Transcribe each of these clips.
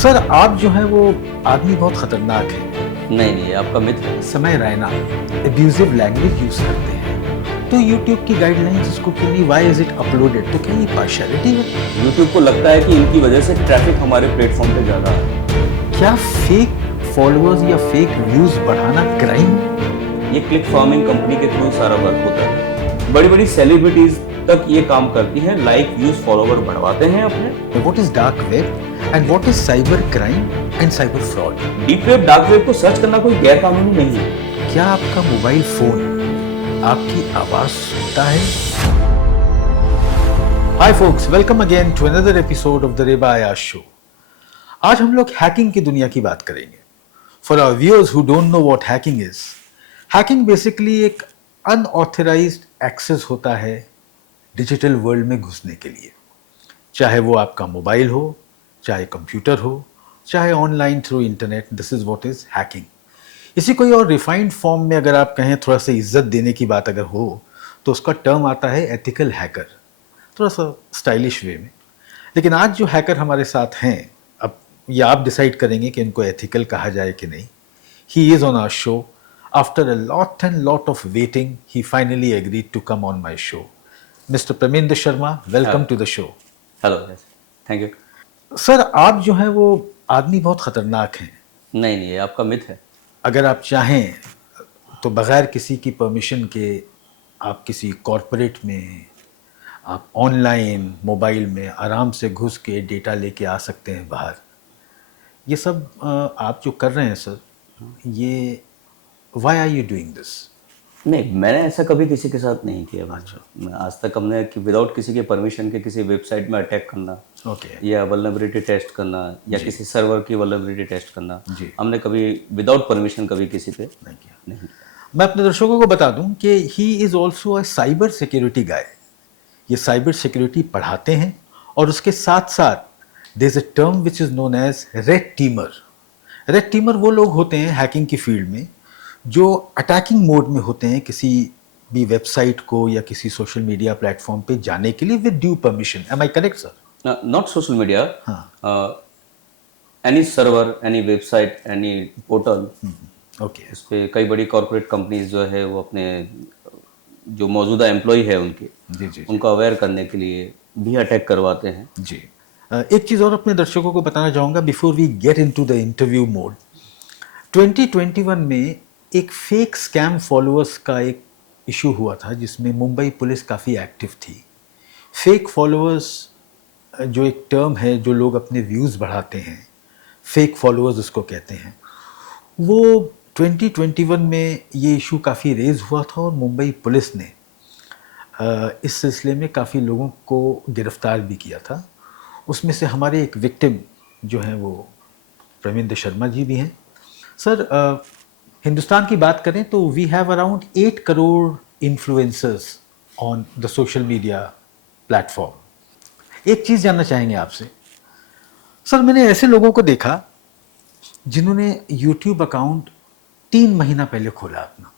Sir आप जो है वो आदमी बहुत खतरनाक है। नहीं नहीं, ये आपका मिथ है। समय रैना एब्यूजिव लैंग्वेज यूज करते हैं, तो YouTube की गाइडलाइंस इसको क्यों नहीं, व्हाई इज इट अपलोडेड, तो क्या ये पार्शियलिटी है? YouTube को लगता है कि इनकी वजह से ट्रैफिक हमारे प्लेटफॉर्म पे ज़्यादा है। क्या फेक फॉलोअर्स या फेक व्यूज बढ़ाना क्राइम? ये क्लिक फार्मिंग कंपनी के थ्रू सारा वर्क होता है। बड़ी बड़ी सेलिब्रिटीज तक ये काम करती हैं, लाइक व्यूज फॉलोवर बढ़वाते हैं अपने। What is dark web and what is cyber crime and cyber fraud? Deep web dark web को सर्च करना कोई गैर कानूनी नहीं है। क्या आपका मोबाइल फोन आपकी आवाज सुनता है? Hi folks, welcome again to another episode of the Reba Ayaz show. आज हम लोग हैकिंग की दुनिया की बात करेंगे। For our viewers who don't know what hacking is, hacking basically एक अनऑथराइज्ड एक्सेस होता है डिजिटल वर्ल्ड में घुसने के लिए, चाहे वो आपका मोबाइल हो, चाहे कंप्यूटर हो, चाहे online through internet. This is what is hacking. इसी कोई और रिफाइंड फॉर्म में अगर आप कहें, थोड़ा सा इज्जत देने की बात अगर हो, तो उसका टर्म आता है एथिकल हैकर, थोड़ा सा स्टाइलिश वे में। लेकिन आज जो हैकर हमारे साथ हैं, अब ये आप डिसाइड करेंगे कि इनको एथिकल कहा जाए कि नहीं। He is on our show. After a lot and lot of waiting, he finally agreed to come on my show. Mister Pramindar Sharma, welcome to the show. Hello, thank you. Sir आप जो है वो आदमी बहुत खतरनाक हैं। नहीं नहीं, ये आपका मिथ है। अगर आप चाहें तो बगैर किसी की परमिशन के आप किसी कॉरपोरेट में, आप ऑनलाइन मोबाइल में आराम से घुस के डेटा लेके आ सकते हैं बाहर। ये सब आप जो कर रहे हैं सर, ये why are you doing this? नहीं, मैंने ऐसा कभी किसी के साथ नहीं किया। मैं आज तक हमने कि विदाउट किसी के परमिशन के किसी वेबसाइट में अटैक करना, ओके, या वल्नरेबिलिटी टेस्ट करना, या किसी सर्वर की वल्नरेबिलिटी टेस्ट करना, जी, हमने कभी विदाउट परमिशन कभी किसी पे नहीं किया। नहीं। मैं अपने दर्शकों को बता दूं कि he is also a cyber security guy. ये साइबर सिक्योरिटी पढ़ाते हैं और उसके साथ साथ there is a term which is known as red teamer. Red teamer वो लोग होते हैं हैकिंग की फील्ड में जो अटैकिंग मोड में होते हैं किसी भी वेबसाइट को या किसी सोशल मीडिया प्लेटफॉर्म पे जाने के लिए with due permission. Am I correct sir? Not social media, हाँ, any server, any website, any portal. Okay, इस पे कई बड़ी कॉर्पोरेट कंपनीज जो है वो अपने जो मौजूदा एम्प्लॉय है उनके जी जी उनको अवेयर करने के लिए भी अटैक करवाते हैं। जी। एक चीज़ और अपने दर्शकों को बताना चाहूँगा before we get into the interview mode. 2021 में एक फेक स्कैम फॉलोअर्स का एक इशू हुआ था जिसमें मुंबई पुलिस काफ़ी एक्टिव थी। फेक फॉलोअर्स जो एक टर्म है, जो लोग अपने व्यूज़ बढ़ाते हैं, फेक फॉलोअर्स उसको कहते हैं, वो 2021 में ये इशू काफ़ी रेज हुआ था और मुंबई पुलिस ने इस सिलसिले में काफ़ी लोगों को गिरफ्तार भी किया था। उसमें से हमारे एक विक्टिम जो हैं वो प्रमिंदर शर्मा जी भी हैं। सर हिंदुस्तान की बात करें तो we have around 8 crore influencers on the social media platform. एक चीज़ जानना चाहेंगे आपसे सर, मैंने ऐसे लोगों को देखा जिन्होंने यूट्यूब अकाउंट 3 महीना पहले खोला अपना,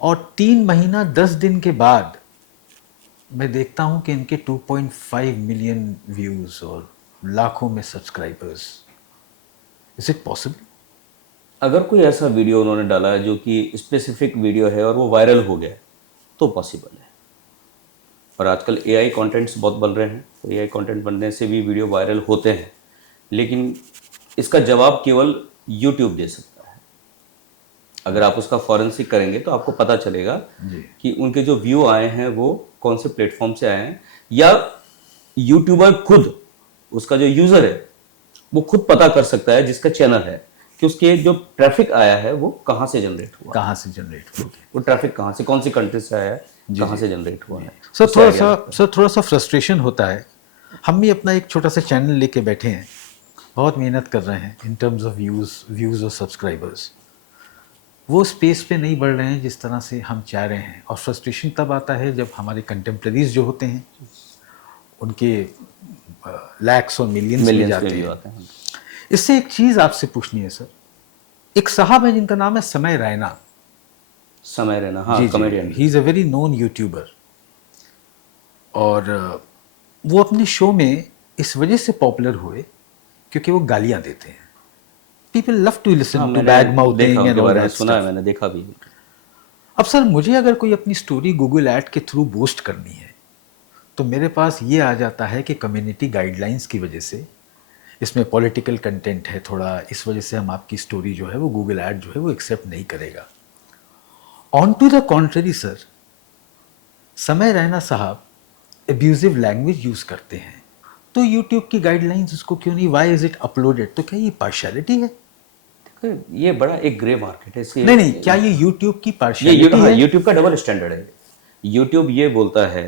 और 3 महीना 10 दिन के बाद मैं देखता हूं कि इनके 2.5 मिलियन व्यूज और लाखों में सब्सक्राइबर्स। Is it possible? अगर कोई ऐसा वीडियो उन्होंने डाला है जो कि स्पेसिफिक वीडियो है और वो वायरल हो गया है तो पॉसिबल है। और आजकल एआई कंटेंट्स बहुत बन रहे हैं, तो एआई कंटेंट बनने से भी वीडियो वायरल होते हैं, लेकिन इसका जवाब केवल यूट्यूब दे सकता है। अगर आप उसका फॉरेंसिक करेंगे तो आपको पता चलेगा कि उनके जो व्यू आए हैं वो कौन से प्लेटफॉर्म से आए हैं, या यूट्यूबर खुद, उसका जो यूजर है वो खुद पता कर सकता है जिसका चैनल है कि उसके जो ट्रैफिक आया है वो कहाँ से जनरेट हुआ, कहाँ से जनरेट हो गया, वो ट्रैफिक कहाँ से, कौन सी कंट्री से आया है, कहाँ से जनरेट हुआ है। सर थोड़ा सा फ्रस्ट्रेशन होता है। हम भी अपना एक छोटा सा चैनल लेके बैठे हैं, बहुत मेहनत कर रहे हैं इन टर्म्स ऑफ व्यूज़ और सब्सक्राइबर्स। वो स्पेस पे नहीं बढ़ रहे हैं जिस तरह से हम चाह रहे हैं, और फ्रस्ट्रेशन तब आता है जब हमारे कंटेम्प्रेरीज जो होते हैं उनके लैक्स और मिलियंस में जाते हैं। इससे एक चीज़ आपसे पूछनी है सर। एक साहब है जिनका नाम है समय रैना। समय रैना, हाँ, comedian. He is a very known YouTuber, और वो अपने शो में इस वजह से पॉपुलर हुए क्योंकि वो गालियां देते हैं. People love to listen to मैंने बैड देखा माउथिंग एंड उनके ऑल बारे में, दैट सुना है, स्टफ. मैंने देखा भी. अब सर मुझे अगर कोई अपनी स्टोरी गूगल ऐड के थ्रू बूस्ट करनी है तो मेरे पास ये आ जाता है कि कम्युनिटी गाइडलाइंस की वजह से इसमें पॉलिटिकल कंटेंट है थोड़ा, इस वजह से हम आपकी स्टोरी जो है वो गूगल ऐड जो है वो एक्सेप्ट नहीं करेगा. On to the contrary sir, Samay Raina साहब एब्यूजिव लैंग्वेज यूज करते हैं तो यूट्यूब की गाइडलाइंस उसको क्यों नहीं, वाई इज इट अपलोडेड? तो क्या ये पार्शियलिटी है? ये बड़ा एक ग्रे मार्केट है. नहीं नहीं, क्या ये यूट्यूब की ये पार्शियलिटी है? यूट्यूब का डबल स्टैंडर्ड है. यूट्यूब ये बोलता है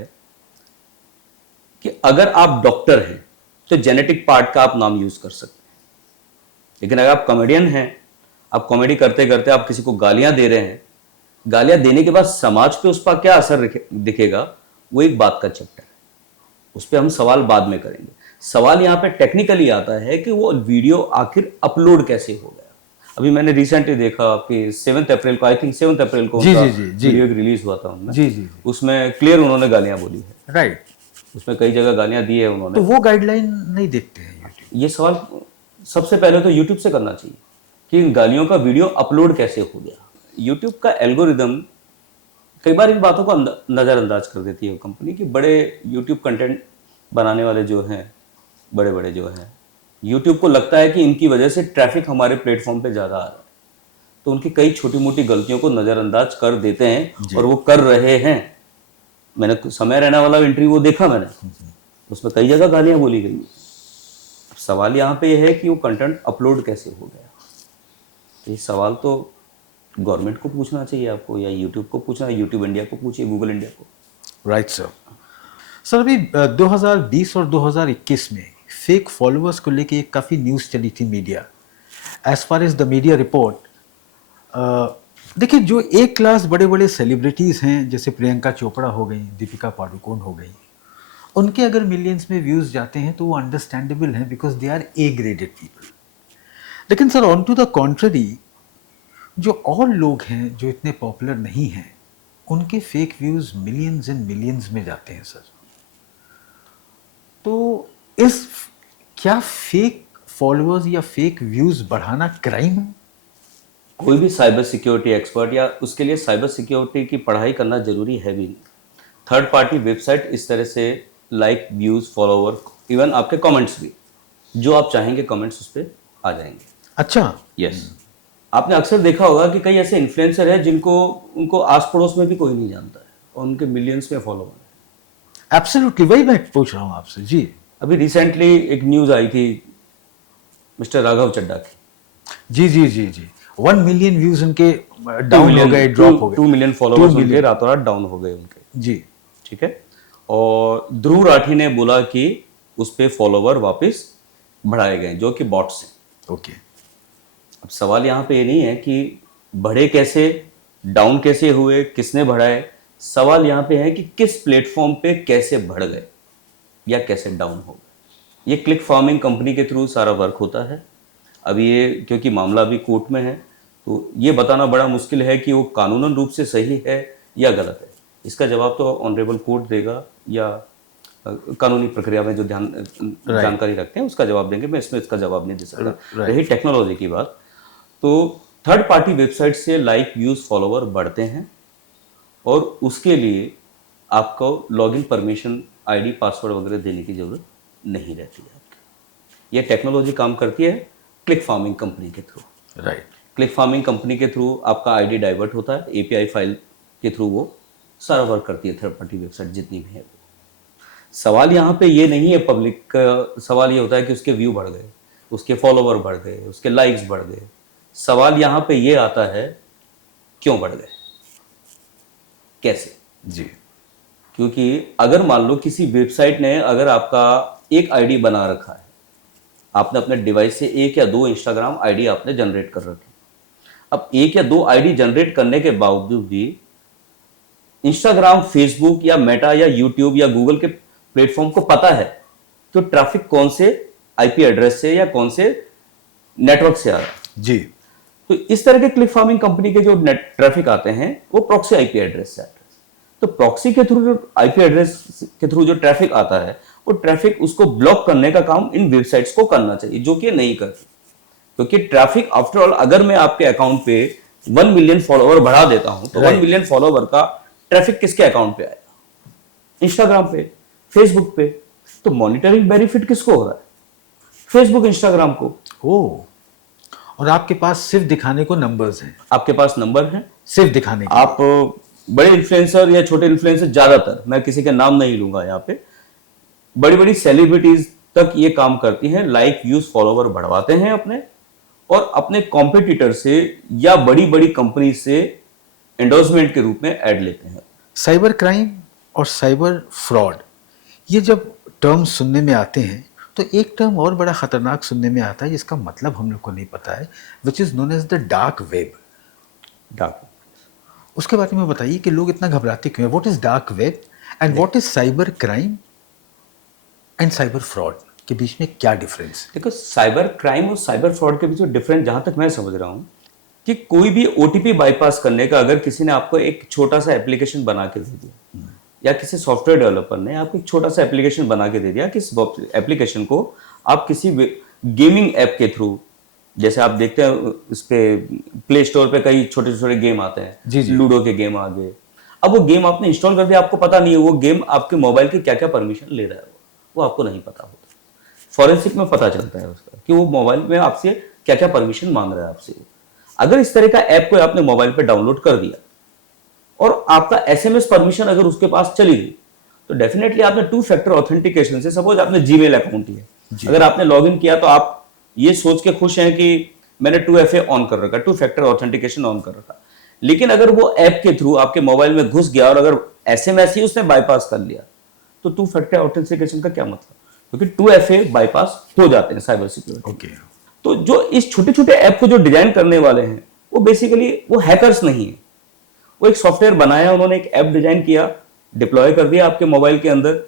कि अगर आप डॉक्टर हैं तो जेनेटिक पार्ट का आप नाम यूज कर सकते हैं, लेकिन अगर आप कॉमेडियन हैं, आप कॉमेडी करते करते आप किसी को गालियां दे रहे हैं, गालियां देने के बाद समाज पे उस पर क्या असर दिखेगा, वो एक बात का चैप्टर है. उस पर हम सवाल बाद में करेंगे. सवाल यहाँ पे टेक्निकली आता है कि वो वीडियो आखिर अपलोड कैसे हो गया. अभी मैंने रिसेंटली देखा कि 7 अप्रैल को, आई थिंक 7 अप्रैल को जी, उनका जी, जी, जी. वीडियो रिलीज हुआ था उनमें. जी जी जी, उसमें क्लियर उन्होंने गालियां बोली है. राइट. उसमें कई जगह गालियां दी है उन्होंने. तो वो गाइडलाइन नहीं देखते हैं यूट्यूब. ये सवाल सबसे पहले तो यूट्यूब से करना चाहिए कि इन गालियों का वीडियो अपलोड कैसे हो गया. यूट्यूब का एल्गोरिदम कई बार इन बातों को नज़रअंदाज कर देती है कंपनी की. बड़े यूट्यूब कंटेंट बनाने वाले जो हैं, बड़े बड़े जो हैं, यूट्यूब को लगता है कि इनकी वजह से ट्रैफिक हमारे प्लेटफॉर्म पे ज़्यादा आ रहा है, तो उनकी कई छोटी मोटी गलतियों को नज़रअंदाज कर देते हैं और वो कर रहे हैं. मैंने समय रैना वाला इंटरव्यू वो देखा मैंने, उसमें कई जगह गालियां बोली गई. अब सवाल यहाँ पे यह है कि वो कंटेंट अपलोड कैसे हो गया. ये सवाल तो गवर्नमेंट को पूछना चाहिए आपको, या यूट्यूब को पूछना, यूट्यूब इंडिया को पूछिए, गूगल इंडिया को. Right sir. सर अभी 2020 और 2021 में फेक फॉलोअर्स को लेके एक काफ़ी न्यूज़ चली थी media. As far as the media report, देखिए जो एक क्लास बड़े बड़े सेलिब्रिटीज़ हैं जैसे प्रियंका चोपड़ा हो गई, दीपिका पादुकोण हो गई, उनके अगर मिलियंस में व्यूज़ जाते हैं तो वो अंडरस्टैंडेबल हैं because they are a graded people. लेकिन sir on to the contrary, जो और लोग हैं जो इतने पॉपुलर नहीं हैं, उनके fake views millions and millions में जाते हैं सर. तो इस क्या फेक फॉलोअर्स या फेक व्यूज़ बढ़ाना क्राइम है? कोई भी साइबर सिक्योरिटी एक्सपर्ट या उसके लिए साइबर सिक्योरिटी की पढ़ाई करना जरूरी है भी नहीं. थर्ड पार्टी वेबसाइट इस तरह से लाइक, व्यूज, फॉलोवर, इवन आपके कमेंट्स भी, जो आप चाहेंगे कमेंट्स उस पर आ जाएंगे. अच्छा. यस. आपने अक्सर देखा होगा कि कई ऐसे इन्फ्लुएंसर हैं जिनको उनको आस पड़ोस में भी कोई नहीं जानता है और उनके मिलियंस में फॉलोवर है. एब्सोल्युटली, वही मैं पूछ रहा हूँ आपसे जी. अभी रिसेंटली एक न्यूज आई थी मिस्टर राघव चड्ढा की. जी जी जी जी. 1 मिलियन व्यूज उनके डाउन हो गए, ड्रॉप हो गए. 2 मिलियन फॉलोवर्स उनके रातों रात डाउन हो गए उनके. जी. ठीक है. और ध्रुव राठी ने बोला कि उस पे फॉलोवर वापस बढ़ाए गए जो कि बॉट्स हैं. ओके. अब सवाल यहाँ पे ये नहीं है कि बढ़े कैसे, डाउन कैसे हुए, किसने बढ़ाए. सवाल यहाँ पे है कि किस प्लेटफॉर्म पे कैसे बढ़ गए या कैसे डाउन हो गए. ये क्लिक फार्मिंग कंपनी के थ्रू सारा वर्क होता है. अभी ये क्योंकि मामला अभी कोर्ट में है तो ये बताना बड़ा मुश्किल है कि वो कानूनन रूप से सही है या गलत है. इसका जवाब तो ऑनरेबल कोर्ट देगा या कानूनी प्रक्रिया में जो जानकारी रखते हैं उसका जवाब देंगे. मैं इसमें इसका जवाब नहीं दे सकता. रही टेक्नोलॉजी की बात, तो थर्ड पार्टी वेबसाइट से लाइक, व्यूज, फॉलोवर बढ़ते हैं और उसके लिए आपको लॉगिन परमिशन, आईडी, पासवर्ड वगैरह देने की जरूरत नहीं रहती है आपकी. ये टेक्नोलॉजी काम करती है क्लिक फार्मिंग कंपनी के through. Right. Click farming company के थ्रू आपका आईडी डाइवर्ट होता है, एपीआई फाइल के थ्रू वो सारा वर्क करती है थर्ड पार्टी वेबसाइट जितनी भी है. सवाल यहाँ पे ये नहीं है पब्लिक का, सवाल ये होता है कि उसके व्यू बढ़ गए, उसके फॉलोवर बढ़ गए, उसके लाइक्स बढ़ गए. सवाल यहाँ पे ये आता है क्यों बढ़ गए, कैसे. जी. क्योंकि अगर मान लो किसी वेबसाइट ने अगर आपका एक आईडी बना रखा है, आपने अपने डिवाइस से 1 या 2 इंस्टाग्राम आईडी आपने जनरेट कर रखी. अब 1 या 2 आईडी जनरेट करने के बावजूद भी इंस्टाग्राम, फेसबुक या मेटा या यूट्यूब या गूगल के प्लेटफॉर्म को पता है तो ट्रैफिक कौन से आईपी एड्रेस से या कौन से नेटवर्क से आ रहा है. जी. तो इस तरह के क्लिक फार्मिंग कंपनी के जो नेट ट्रैफिक आते हैं वो प्रॉक्सी आईपी एड्रेस से आते हैं. तो प्रॉक्सी के थ्रू जो आईपी एड्रेस के थ्रू जो ट्रैफिक आता है वो ट्रैफिक उसको ब्लॉक करने का काम इन वेबसाइट्स को करना चाहिए, जो कि ये नहीं करती। क्योंकि ट्रैफिक आफ्टर ऑल, अगर मैं आपके अकाउंट पे 1 मिलियन फॉलोवर बढ़ा देता हूं तो 1 Right. मिलियन फॉलोवर का ट्रैफिक किसके अकाउंट पे आएगा? इंस्टाग्राम पे, फेसबुक पे। तो मॉनिटरिंग बेनिफिट किसको हो रहा है? फेसबुक, इंस्टाग्राम को। और आपके पास सिर्फ दिखाने को नंबर्स हैं, आपके पास नंबर है, सिर्फ दिखाने के आप बड़े इन्फ्लुएंसर या छोटे इन्फ्लुएंसर, ज्यादातर मैं किसी के नाम नहीं लूंगा यहाँ पे, बड़ी बड़ी सेलिब्रिटीज तक ये काम करती हैं, लाइक व्यूज फॉलोवर बढ़वाते हैं अपने, और अपने कॉम्पिटिटर से या बड़ी बड़ी कंपनी से एंडोर्समेंट के रूप में ऐड लेते हैं। साइबर क्राइम और साइबर फ्रॉड, ये जब टर्म्स सुनने में आते हैं तो एक टर्म और बड़ा खतरनाक सुनने में आता है जिसका मतलब हम लोग को नहीं पता है, which is known as the dark web. Dark, उसके बारे में बताइए कि लोग इतना घबराते क्यों हैं? What is dark web and what is cyber crime and cyber fraud के बीच में क्या डिफरेंस है? देखो, साइबर क्राइम और साइबर फ्रॉड के बीच में डिफरेंस जहां तक मैं समझ रहा हूं कि कोई भी ओटीपी बाईपास करने का, अगर किसी ने आपको एक छोटा सा एप्लीकेशन बना के दे दिया, या किसी सॉफ्टवेयर डेवलपर ने आपको एक छोटा सा एप्लीकेशन बना के दे दिया, किस एप्लीकेशन को आप किसी गेमिंग ऐप के थ्रू, जैसे आप देखते हैं इस पे प्ले स्टोर पे कई छोटे छोटे गेम आते हैं, जी जी। लूडो के गेम आ गए। अब वो गेम आपने इंस्टॉल कर दिया, आपको पता नहीं है वो गेम आपके मोबाइल की क्या क्या परमिशन ले रहा है, वो आपको नहीं पता होता। फॉरेंसिक में पता चलता है उसका कि वो मोबाइल में आपसे क्या क्या परमिशन मांग रहा है आपसे। अगर इस तरह का ऐप को आपने मोबाइल पे डाउनलोड कर दिया और आपका एसएमएस परमिशन अगर उसके पास चली गई, तो डेफिनेटली आपने 2 फैक्टर ऑथेंटिकेशन से, सपोज आपने जीमेल अकाउंट लिया, अगर आपने लॉगिन किया तो आप ये सोच के खुश हैं कि मैंने 2FA ऑन कर रखा, 2 फैक्टर ऑथेंटिकेशन ऑन कर रखा। लेकिन अगर वो ऐप के थ्रू आपके मोबाइल में घुस गया और अगर एसएमएस ही उसने बाईपास कर लिया, तो 2 फैक्टर ऑथेंटिकेशन का क्या मतलब? क्योंकि 2FA बाईपास हो जाते हैं साइबर सिक्योरिटी। ओके, तो जो इस छोटे छोटे ऐप को जो डिजाइन करने वाले हैं, वो बेसिकली वो हैकर्स नहीं है। वो एक सॉफ्टवेयर बनाया उन्होंने, एक ऐप डिजाइन किया, डिप्लॉय कर दिया आपके मोबाइल के अंदर,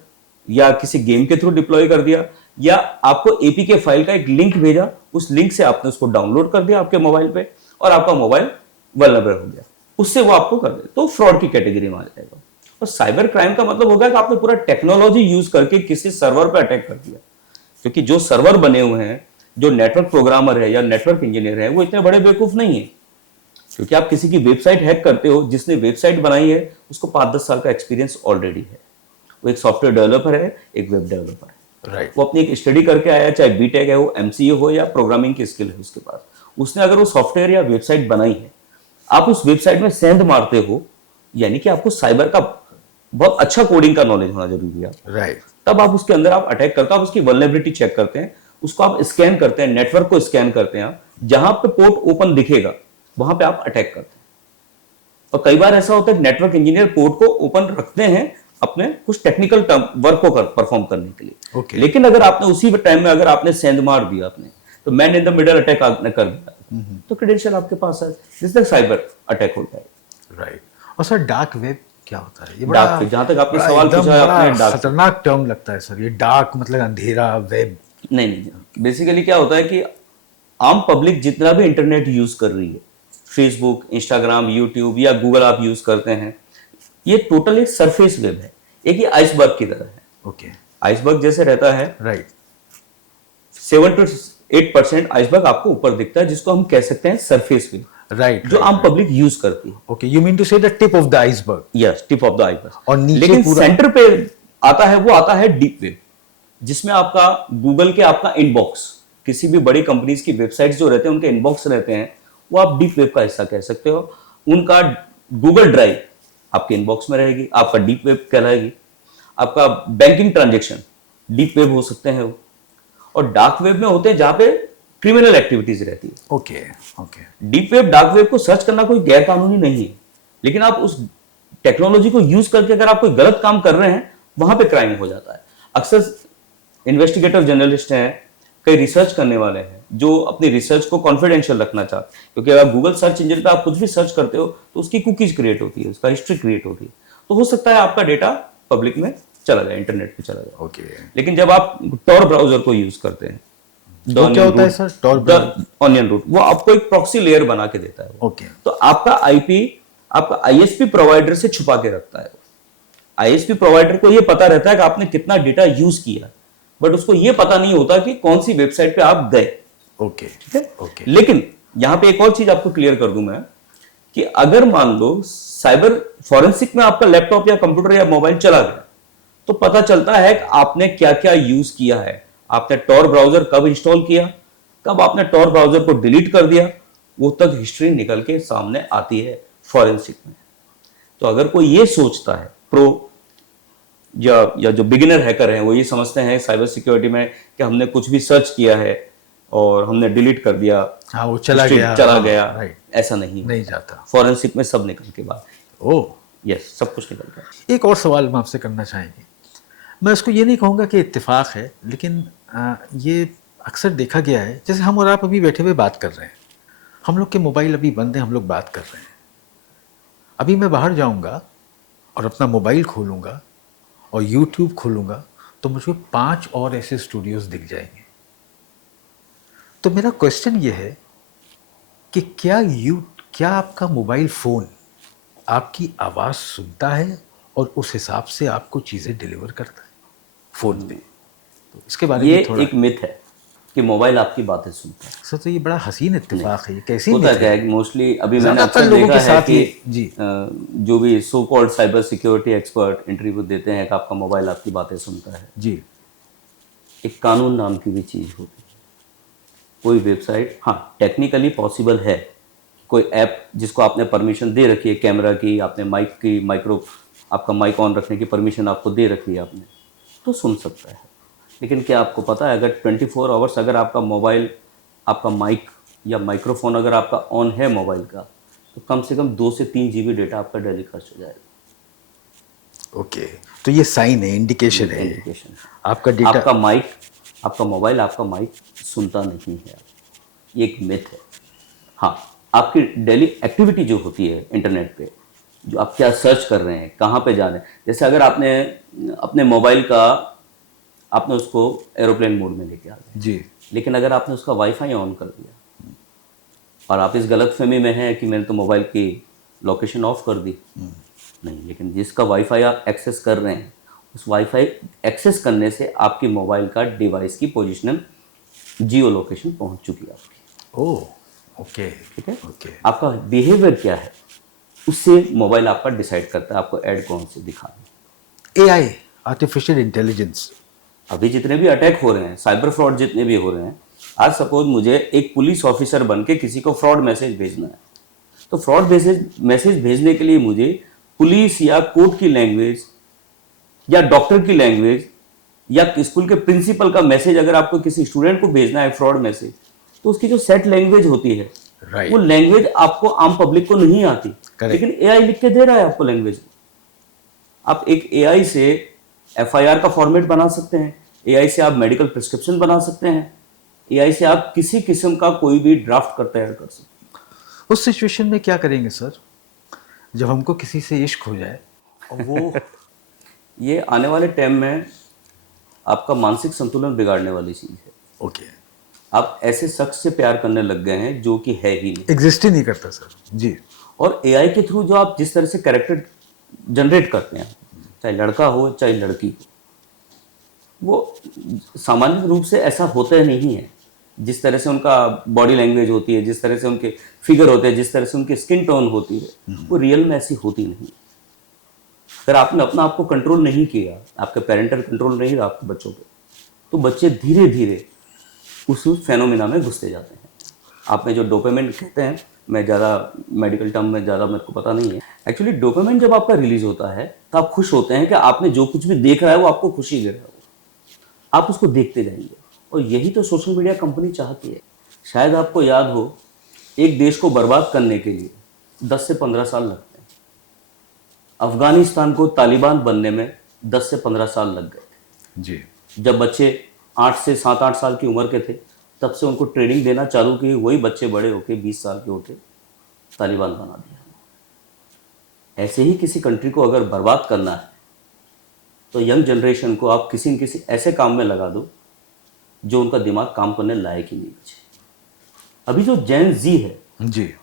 या किसी गेम के थ्रू डिप्लॉय कर दिया, या आपको एपीके फाइल का एक लिंक भेजा, उस लिंक से आपने उसको डाउनलोड कर दिया आपके मोबाइल पे, और आपका मोबाइल वल्नरेबल हो गया, उससे वो आपको कर दे, तो फ्रॉड की कैटेगरी में आ जाएगा। और साइबर क्राइम का मतलब होगा कि आपने पूरा टेक्नोलॉजी यूज करके किसी सर्वर पर अटैक कर दिया। क्योंकि जो सर्वर बने हुए हैं, जो नेटवर्क प्रोग्रामर है या नेटवर्क इंजीनियर है, वो इतने बड़े बेवकूफ नहीं है। क्योंकि आप किसी की वेबसाइट हैक करते हो, जिसने वेबसाइट बनाई है उसको 5-10 साल का एक्सपीरियंस ऑलरेडी है। वो एक सॉफ्टवेयर डेवलपर है, एक वेब डेवलपर है, राइट। वो अपनी एक स्टडी करके आया, चाहे बीटेक है, वो एमसीए हो या प्रोग्रामिंग की स्किल है उसके पास, उसने अगर वो सॉफ्टवेयर या वेबसाइट बनाई है, आप उस वेबसाइट में सेंध मारते हो, यानी कि आपको साइबर का बहुत अच्छा कोडिंग का नॉलेज होना जरूरी है। राइट। तब आप उसके अंदर आप अटैक करते हो, आप उसकी वल्नरेबिलिटी चेक करते हैं, उसको आप स्कैन करते हैं, नेटवर्क को स्कैन करते हैं, जहां पे पोर्ट ओपन दिखेगा वहां पे आप अटैक करते हैं। और कई बार ऐसा होता है नेटवर्क इंजीनियर पोर्ट को ओपन रखते हैं अपने कुछ टेक्निकल वर्क को परफॉर्म करने के लिए। Okay. लेकिन अगर आपने उसी टाइम में अगर आपने सेंध मार दिया, आपने तो man in the middle attack आपने कर दिया, तो क्रेडेंशियल आपके पास है, जिससे साइबर अटैक होता है। राइट। और सर डार्क वेब क्या होता है? ये बड़ा डार्क, जहां तक आपने बड़ा सवाल एकदम पूछा है, बड़ा आपने डार्क, खतरनाक टर्म लगता है सर ये डार्क, मतलब अंधेरा, वेब। नहीं, बेसिकली क्या होता है कि आम पब्लिक जितना भी इंटरनेट यूज कर रही है, फेसबुक, इंस्टाग्राम, यूट्यूब या गूगल आप यूज करते हैं, ये टोटल एक सरफेस वेब है, एक ही आइसबर्ग की तरह है। ओके, आइसबर्ग जैसे रहता है, राइट। 7 to 8% आइसबर्ग आपको ऊपर दिखता है, जिसको हम कह सकते हैं सरफेस वेब, राइट, जो आम पब्लिक यूज करती है। ओके, यू मीन टू से the tip of the iceberg. Yes, tip of the iceberg. और नीचे लेकिन पूरा सेंटर पे आता है, वो आता है डीप वेब, जिसमें आपका गूगल के आपका इनबॉक्स, किसी भी बड़ी कंपनीज की वेबसाइट्स जो रहते हैं उनके इनबॉक्स रहते हैं, वो आप डीप वेब का हिस्सा कह सकते हो। उनका गूगल ड्राइव आपके इनबॉक्स में रहेगी, आपका डीप वेब कहलाएगी। आपका बैंकिंग ट्रांजेक्शन डीप वेब हो सकते हैं वो। और डार्क वेब में होते हैं जहां पे क्रिमिनल एक्टिविटीज रहती है। Okay, okay, deep web, dark web को सर्च करना कोई गैर कानूनी नहीं है, लेकिन आप उस टेक्नोलॉजी को यूज करके अगर आप कोई गलत काम कर रहे हैं, वहां पे क्राइम हो जाता है। अक्सर इन्वेस्टिगेटर जर्नलिस्ट हैं, कई रिसर्च करने वाले हैं जो अपनी रिसर्च को कॉन्फिडेंशियल रखना चाहते हैं, क्योंकि अगर गूगल सर्च इंजन पे आप कुछ भी सर्च करते हो तो उसकी कुकीज क्रिएट होती है, उसका हिस्ट्री क्रिएट होती है, तो हो सकता है आपका डेटा पब्लिक में चला जाए, इंटरनेट पे चला जाए। ओके। लेकिन जब आप टॉर ब्राउजर को यूज करते हैं, वो क्या होता है sir? Tor browser, onion route, वो आपको एक प्रॉक्सी लेयर बना के देता है। ओके, तो आपका आईपी आपका आईएसपी प्रोवाइडर से छुपा के रखता है, आईएसपी प्रोवाइडर को ये पता रहता है कि आपने कितना डेटा यूज किया, बट उसको ये पता नहीं होता कि कौन सी वेबसाइट पे आप गए। ओके ठीक है। ओके लेकिन यहां पे एक और चीज आपको क्लियर कर दूं मैं, कि अगर मान लो साइबर फॉरेंसिक में आपका लैपटॉप या कंप्यूटर या मोबाइल चला गया, तो पता चलता है कि आपने क्या क्या यूज किया है। आपने टॉर ब्राउजर कब इंस्टॉल किया, कब आपने टॉर ब्राउजर को डिलीट कर दिया, वो तक हिस्ट्री निकल के सामने आती है फॉरेंसिक में। तो अगर कोई ये सोचता है, प्रो या जो बिगिनर हैकर हैं, वो ये समझते हैं साइबर सिक्योरिटी में कि हमने कुछ भी सर्च किया है और हमने डिलीट कर दिया, हाँ वो चला हिस्ट्री गया, चला हाँ, गया, राइट, ऐसा नहीं नहीं जाता। फॉरेंसिक में सब निकल के बाद, ओह, यस, सब कुछ निकल गया। एक और सवाल हम आपसे करना चाहेंगे। मैं उसको ये नहीं कहूँगा कि इत्तेफाक है, लेकिन ये अक्सर देखा गया है, जैसे हम और आप अभी बैठे हुए बात कर रहे हैं, हम लोग के मोबाइल अभी बंद हैं, हम लोग बात कर रहे हैं। अभी मैं बाहर जाऊंगा और अपना मोबाइल खोलूंगा और यूट्यूब खोलूंगा तो मुझे 5 और ऐसे स्टूडियोज दिख जाएंगे। तो मेरा क्वेश्चन ये है कि क्या आपका मोबाइल फ़ोन आपकी आवाज़ सुनता है और उस हिसाब से आपको चीज़ें डिलीवर करता है फ़ोन पे? तो इसके बारे ये में थोड़ा। एक मिथ है कि मोबाइल आपकी बातें सुनता है। सर तो ये बड़ा हसीन इत्तेफाक है, ये कैसी होता मिथ क्या है? है, मोस्टली अभी मैंने ज़्यादातर अक्सर लोगों देखा के है साथ कि ये, जी, जो भी so called cyber security expert interview देते हैं कि आपका मोबाइल आपकी बातें सुनता है। जी, एक कानून नाम की भी चीज़ होती है। कोई वेबसाइट, हाँ टेक्निकली पॉसिबल है, कोई ऐप जिसको आपने परमिशन दे रखी है, कैमरा की, आपने माइक की, आपका माइक ऑन रखने की परमिशन आपको दे रखी है आपने, तो सुन सकता है। लेकिन क्या आपको पता है, अगर 24 आवर्स अगर आपका मोबाइल, आपका माइक या माइक्रोफोन अगर आपका ऑन है मोबाइल का, तो कम से कम 2 से 3 GB डेटा आपका डेली खर्च हो जाएगा। ओके। तो ये साइन है, इंडिकेशन है, इंडिकेशन है। आपका डेटा। आपका माइक, आपका मोबाइल आपका माइक सुनता नहीं है, ये एक मिथ है। हाँ, आपकी डेली एक्टिविटी जो होती है इंटरनेट पे, जो आप क्या सर्च कर रहे हैं, कहाँ पे जा रहे हैं, जैसे अगर आपने अपने मोबाइल का, आपने उसको एरोप्लेन मोड में लेके आ गए, जी, लेकिन अगर आपने उसका वाईफाई ऑन कर दिया और आप इस गलतफहमी में हैं कि मैंने तो मोबाइल की लोकेशन ऑफ कर दी, नहीं, लेकिन जिसका वाईफाई आप एक्सेस कर रहे हैं, उस वाईफाई एक्सेस करने से आपकी मोबाइल का डिवाइस की पोजीशन जियो लोकेशन पहुंच चुकी है आपकी। ओह, ओके, ठीक है। ओके। आपका बिहेवियर क्या है, उससे मोबाइल आपका डिसाइड करता है आपको ऐड कौन से दिखाना। AI, artificial intelligence. अभी जितने भी अटैक हो रहे हैं, साइबर फ्रॉड जितने भी हो रहे हैं, आज सपोज मुझे एक पुलिस ऑफिसर बन के किसी को फ्रॉड मैसेज भेजना है, तो फ्रॉड मैसेज भेजने के लिए मुझे पुलिस या कोर्ट की लैंग्वेज या डॉक्टर की लैंग्वेज या स्कूल के प्रिंसिपल का मैसेज अगर आपको किसी स्टूडेंट को भेजना है फ्रॉड मैसेज, तो उसकी जो सेट लैंग्वेज होती है, Right. वो लैंग्वेज आपको आम पब्लिक को नहीं आती। Correct. लेकिन एआई लिख के दे रहा है आपको लैंग्वेज। आप एक एआई से एफआईआर का फॉर्मेट बना सकते हैं, एआई से आप मेडिकल प्रिस्क्रिप्शन बना सकते हैं, एआई से आप किसी किस्म का कोई भी ड्राफ्ट कर तैयार कर सकते हैं। उस सिचुएशन में क्या करेंगे सर, जब हमको किसी से इश्क हो जाए और वो ये आने वाले टाइम में आपका मानसिक संतुलन बिगाड़ने वाली चीज है। ओके, आप ऐसे शख्स से प्यार करने लग गए हैं जो कि है ही नहीं, एग्जिस्ट ही नहीं करता सर। जी, और एआई के थ्रू जो आप जिस तरह से कैरेक्टर जनरेट करते हैं, चाहे लड़का हो चाहे लड़की हो, वो सामान्य रूप से ऐसा होता ही नहीं है। जिस तरह से उनका बॉडी लैंग्वेज होती है, जिस तरह से उनके फिगर होते हैं, जिस तरह से उनकी स्किन टोन होती है, वो रियल में ऐसी होती नहीं। अगर आपने अपना आपको कंट्रोल नहीं किया, आपके पेरेंटल कंट्रोल नहीं रहा आपके बच्चों पे, तो बच्चे धीरे धीरे उस फेनोमेना में घुसते जाते हैं। आप में जो डोपामिन कहते हैं, मैं ज़्यादा मेडिकल टर्म में ज़्यादा मेरे को पता नहीं है, एक्चुअली डोपामिन जब आपका रिलीज होता है तो आप खुश होते हैं कि आपने जो कुछ भी देख रहा है वो आपको खुशी दे रहा है, आप उसको देखते जाएंगे। और यही तो सोशल मीडिया कंपनी चाहती है। शायद आपको याद हो, एक देश को बर्बाद करने के लिए 10 से 15 साल लगते हैं। अफगानिस्तान को तालिबान बनने में 10 से 15 साल लग गए थे। जी, जब बच्चे 8 से 7-8 साल की उम्र के थे, तब से उनको ट्रेनिंग देना चालू की, वही बच्चे बड़े होके 20 साल के होके तालिबान बना दिया। ऐसे ही किसी कंट्री को अगर बर्बाद करना है तो यंग जनरेशन को आप किसी न किसी ऐसे काम में लगा दो जो उनका दिमाग काम करने लायक ही नहीं बचे। अभी जो जेन जी है, जी,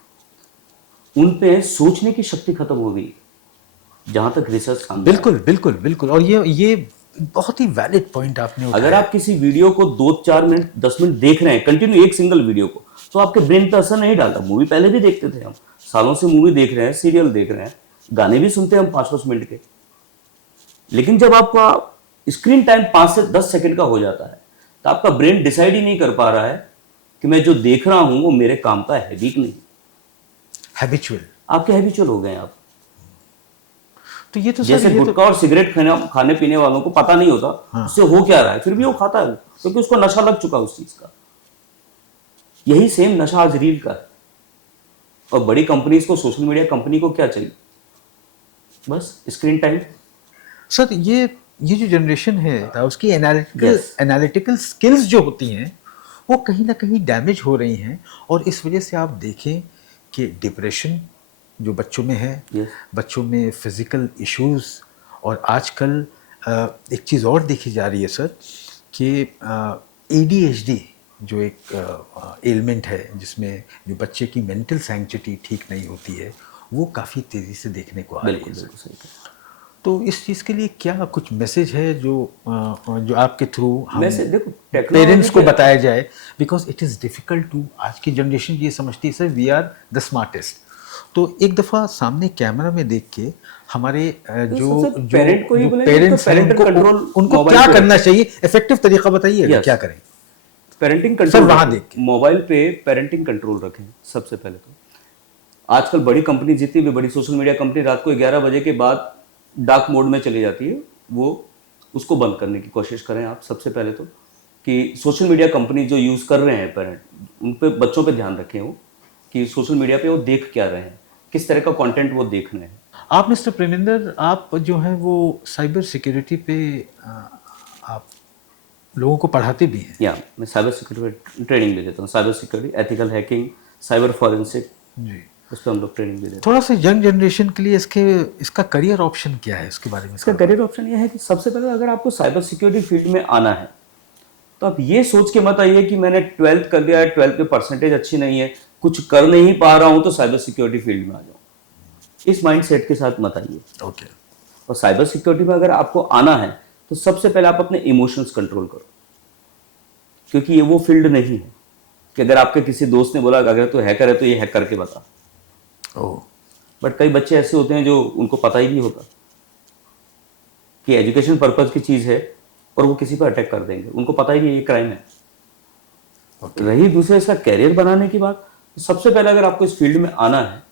उन पे सोचने की शक्ति खत्म हो गई। जहां तक रिसर्च सामने बिल्कुल बिल्कुल बिल्कुल। और ये बहुत ही वैलिड पॉइंट आपने अगर उठाया। आप किसी वीडियो को 2-4 मिनट 10 मिनट देख रहे हैं कंटिन्यू एक सिंगल वीडियो को, तो आपके ब्रेन पर असर नहीं डालता। मूवी पहले भी देखते थे हम, सालों से मूवी देख रहे हैं, सीरियल देख रहे हैं, गाने भी सुनते हैं हम 5-5 मिनट के। लेकिन जब आपका स्क्रीन टाइम 5 से 10 सेकंड का हो जाता है, तो आपका ब्रेन डिसाइड ही नहीं कर पा रहा है कि मैं जो देख रहा हूं वो मेरे काम का है भी कि नहीं। हैबिचुअल। आपके हैबिचुअल हो गए आप। तो ये तो सर जैसे ये तो गुटखा और सिगरेट खाने पीने वालों को पता नहीं होता उससे हो क्या रहा है, फिर भी वो खाता है क्योंकि उसको नशा लग चुका उस चीज का। यही सेम नशा आज रील का है। और बड़ी कंपनीज को, सोशल मीडिया कंपनी को क्या चाहिए? बस स्क्रीन टाइम। सर ये जो जनरेशन है उसकी Yes. एनालिटिकल स्किल्स जो होती हैं वो कहीं ना कहीं डैमेज हो रही हैं। और इस वजह से आप देखें कि डिप्रेशन जो बच्चों में है, Yes. बच्चों में फिजिकल इश्यूज, और आजकल एक चीज़ और देखी जा रही है सर कि ADHD जो एक एलिमेंट है जिसमें जो बच्चे की मेंटल सैंक्टिटी ठीक नहीं होती है, वो काफ़ी तेज़ी से देखने को आ रही बिल्कुल है सर। बिल्कुल सही कहा। तो इस चीज़ के लिए क्या कुछ मैसेज है जो आपके थ्रू हम मैसेज देखो, टेक्नोलॉजी पेरेंट्स को क्या- बताया जाए? Because it is difficult to, आज की जनरेशन ये समझती है sir we are the smartest. तो एक दफ़ा सामने कैमरा में देख के हमारे जो सबसे जो parent को ही जो बोलेंगे पेरेंट्स तो हैं parental control उनको मोबाइल क्या पे करना चाहिए? इफेक्टिव तरीका बताइएगा, Yes. क्या करें? पेरेंटिंग सर कंट्रोल वहाँ देख के। मोबाइल पे पेरेंटिंग कंट्रोल रखें सबसे पहले तो। आजकल बड़ी कंपनी, जितनी भी बड़ी सोशल मीडिया कंपनी रात को 11 बजे के बाद डार्क मोड में चली जाती है, वो उसको बंद करने की कोशिश करें आप सबसे पहले तो। कि सोशल मीडिया कंपनी जो यूज़ कर रहे हैं पेरेंट, उन पे बच्चों पे ध्यान रखें वो, कि सोशल मीडिया पे वो देख क्या रहे हैं, किस तरह का कंटेंट वो देख रहे हैं। आप मिस्टर प्रेमेंद्र, आप जो हैं वो साइबर सिक्योरिटी पे आप लोगों को पढ़ाते भी हैं। या मैं साइबर सिक्योरिटी ट्रेनिंग भी देता हूँ, cyber security, ethical hacking, cyber forensic, जी। उस पर हम लोग ट्रेनिंग भी देते हैं। थोड़ा सा यंग जनरेशन के लिए इसका करियर ऑप्शन क्या है, उसके बारे में इसका थोड़ा करियर ऑप्शन ये है कि सबसे पहले अगर आपको साइबर सिक्योरिटी फील्ड में आना है, तो आप ये सोच के मत आइए कि मैंने 12th कर लिया है, 12th में परसेंटेज अच्छी नहीं है, कुछ कर नहीं पा रहा हूं तो साइबर सिक्योरिटी फील्ड में आ जाऊं। इस माइंड सेट के साथ मत आइए। ओके। और साइबर सिक्योरिटी में अगर आपको आना है तो सबसे पहले आप अपने इमोशंस कंट्रोल करो, क्योंकि ये वो फील्ड नहीं है कि अगर आपके किसी दोस्त ने बोला अगर तू हैकर है तो ये हैक करके बता। ओह। बट कई बच्चे ऐसे होते हैं जो उनको पता ही नहीं होता कि एजुकेशन पर्पज की चीज़ है और वो किसी पर अटैक कर देंगे, उनको पता ही नहीं ये क्राइम है। रही दूसरे इसका कैरियर बनाने की बात, तो सबसे पहले अगर आपको इस फील्ड में आना है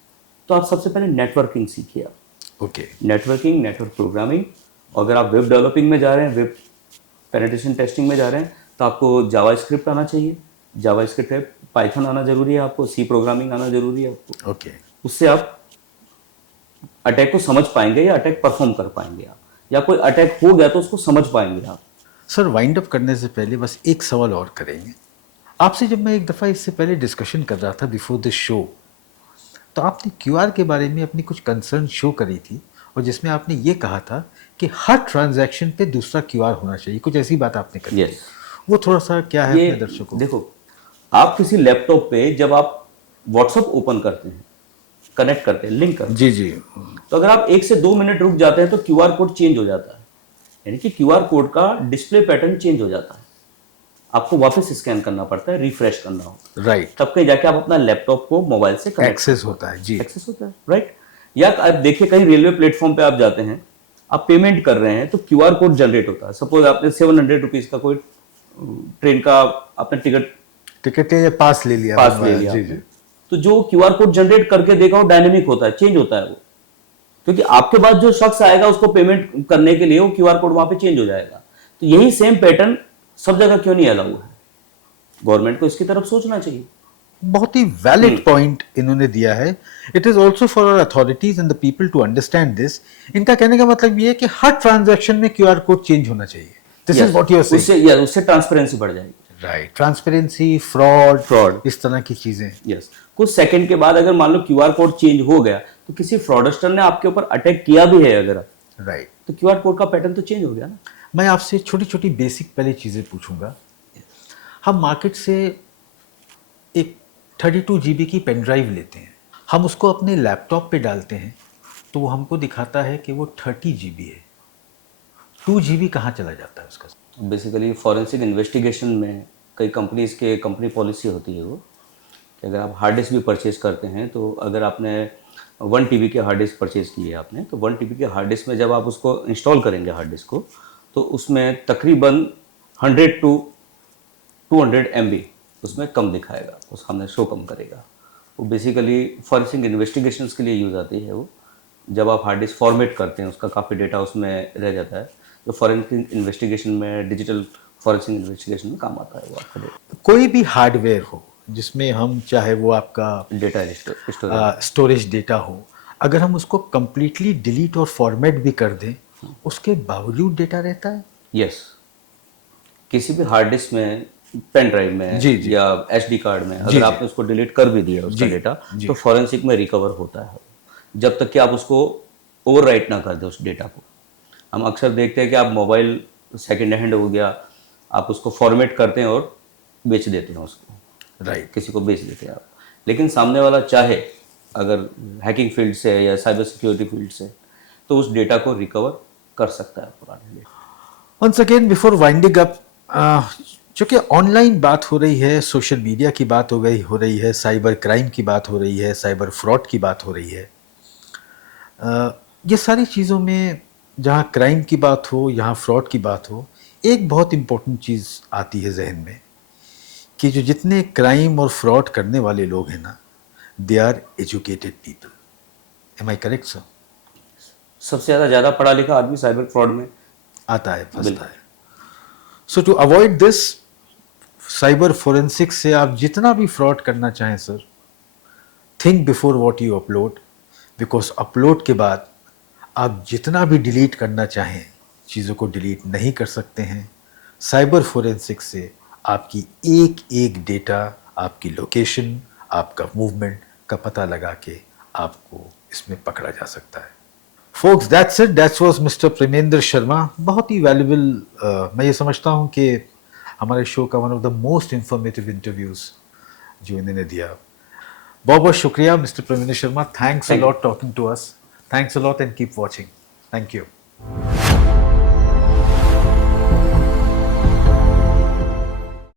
तो आप सबसे पहले नेटवर्किंग सीखिए। आप ओके। नेटवर्किंग, नेटवर्क प्रोग्रामिंग, और अगर आप वेब डेवलपिंग में जा रहे हैं, वेब पेनिट्रेशन टेस्टिंग में जा रहे हैं, तो आपको जावा स्क्रिप्ट आना चाहिए। जावा स्क्रिप्ट है, पाइथन आना जरूरी है आपको, सी प्रोग्रामिंग आना जरूरी है आपको। ओके। उससे आप अटैक को समझ पाएंगे या अटैक परफॉर्म कर पाएंगे आप, या कोई अटैक हो गया तो उसको समझ पाएंगे आप। सर वाइंड अप करने से पहले बस एक सवाल और करेंगे आपसे। जब मैं एक दफ़ा इससे पहले डिस्कशन कर रहा था बिफोर द शो, तो आपने क्यूआर के बारे में अपनी कुछ कंसर्न शो करी थी, और जिसमें आपने ये कहा था कि हर ट्रांजैक्शन पे दूसरा क्यूआर होना चाहिए, कुछ ऐसी बात आपने कही। Yes. वो थोड़ा सा क्या है ये अपने दर्शकों? देखो, आप किसी लैपटॉप पे जब आप व्हाट्सएप ओपन करते हैं, कनेक्ट करते हैं, लिंक करते हैं, जी जी। तो अगर आप 1 से 2 मिनट रुक जाते हैं तो क्यूआर कोड चेंज हो जाता है। यानी कि क्यूआर कोड का डिस्प्ले पैटर्न चेंज हो जाता है, आपको वापस स्कैन करना पड़ता है, रिफ्रेश करना होता है, राइट। तब कहीं जाके आप अपना लैपटॉप को मोबाइल से कनेक्ट एक्सेस होता है जी। एक्सेस होता है, राइट। या आप देखिए कहीं रेलवे प्लेटफॉर्म पे आप जाते हैं, आप पेमेंट कर रहे हैं तो क्यूआर कोड जनरेट होता है। सपोज आपने 700 रुपीज का कोई ट्रेन का आपने टिकट या पास ले लिया। पास ले लिया जी आपने, जी। तो जो क्यूआर कोड जनरेट करके देखा वो डायनेमिक होता है, चेंज होता है वो, क्योंकि आपके पास जो शख्स आएगा उसको पेमेंट करने के लिए वो क्यूआर कोड वहां पे चेंज हो जाएगा। तो यही सेम पैटर्न सब जगह क्यों नहीं अलाउ है? गवर्नमेंट को इसकी तरफ सोचना चाहिए। बहुत ही वैलिड पॉइंट इन्होंने दिया है। It is also for our authorities and the people to understand this. इनका कहने का मतलब ये है कि हर ट्रांजैक्शन में क्यूआर कोड चेंज होना चाहिए। This is what you are saying. उससे ट्रांसपेरेंसी बढ़ जाएगी। राइट। Transparency, fraud, Fraud. इस तरह की चीजें। यस, कुछ सेकंड के बाद अगर मान लो क्यूआर कोड चेंज हो गया तो किसी फ्रॉडस्टर ने आपके ऊपर अटैक किया भी है अगर, राइट। तो क्यूआर कोड का पैटर्न तो चेंज हो गया ना। मैं आपसे छोटी छोटी बेसिक पहले चीजें पूछूंगा। हम मार्केट से एक 32 GB की पेन ड्राइव लेते हैं, हम उसको अपने लैपटॉप पे डालते हैं, तो वो हमको दिखाता है कि वो 30 GB है। 2 GB कहाँ चला जाता है उसका? बेसिकली फॉरेंसिक इन्वेस्टिगेशन में कई कंपनीज के कंपनी पॉलिसी होती है वो कि अगर आप हार्ड डिस्क भी परचेज करते हैं तो अगर आपने 1 TB के हार्ड डिस्क परचेज की है आपने तो 1 TB के हार्ड डिस्क में जब आप उसको इंस्टॉल करेंगे हार्ड डिस्क को तो उसमें तकरीबन 100 to 200 MB उसमें कम दिखाएगा, वो सामने शो कम करेगा। वो बेसिकली फॉरेंसिक इन्वेस्टिगेशंस के लिए यूज़ आती है वो। जब आप हार्ड डिस्क फॉर्मेट करते हैं उसका काफ़ी डेटा उसमें रह जाता है तो फॉरेंसिक इन्वेस्टिगेशन में डिजिटल फॉरेंसिक इन्वेस्टिगेशन में काम आता है वो आपका डेटा। कोई भी हार्डवेयर हो जिसमें हम चाहे वो आपका डेटा स्टोरेज। स्टोरेज डेटा हो, अगर हम उसको कंप्लीटली डिलीट और फॉर्मेट भी कर दें, उसके बावजूद डेटा रहता है? यस, किसी भी हार्ड डिस्क में, पेन ड्राइव में जी, जी। या SD कार्ड में जी, अगर जी। आपने उसको डिलीट कर भी दिया उसका जी, डेटा जी। तो फॉरेंसिक में रिकवर होता है जब तक कि आप उसको ओवरराइट ना कर दें उस डेटा को। हम अक्सर देखते हैं कि आप मोबाइल सेकंड हैंड हो गया, आप उसको फॉर्मेट करते हैं और बेच देते हैं उसको, राइट। किसी को बेच देते हैं आप। लेकिन सामने वाला चाहे अगर हैकिंग फील्ड से है या साइबर सिक्योरिटी फील्ड से तो उस डेटा को रिकवर कर सकता है पुराने data. Once again before winding up, चूंकि ऑनलाइन बात हो रही है, सोशल मीडिया की बात हो रही है, साइबर क्राइम की बात हो रही है, साइबर फ्रॉड की बात हो रही है, ये सारी चीज़ों में जहाँ क्राइम की बात हो, यहाँ फ्रॉड की बात हो, एक बहुत इम्पोर्टेंट चीज़ आती है जहन में कि जो जितने क्राइम और फ्रॉड करने वाले लोग हैं ना, they are educated people. Am I correct sir? सबसे ज़्यादा पढ़ा लिखा आदमी साइबर फ्रॉड में आता है, फंसता बिल्कुल। है। So to avoid this, cyber forensics से आप जितना भी फ्रॉड करना चाहें sir, think before what you upload, because upload के बाद आप जितना भी डिलीट करना चाहें चीज़ों को डिलीट नहीं कर सकते हैं। साइबर फोरेंसिक्स से आपकी एक एक डेटा, आपकी लोकेशन, आपका मूवमेंट का पता लगा के आपको इसमें पकड़ा जा सकता है। Folks, that's it, that's was mister Premendra Sharma. बहुत ही वैल्यूबल, मैं ये समझता हूँ कि हमारे शो का one of the most informative interviews जो इन्होंने दिया। बहुत बहुत शुक्रिया mister Premendra Sharma. Thanks a Thank you. Lot talking to us. Thanks a lot and keep watching. Thank you.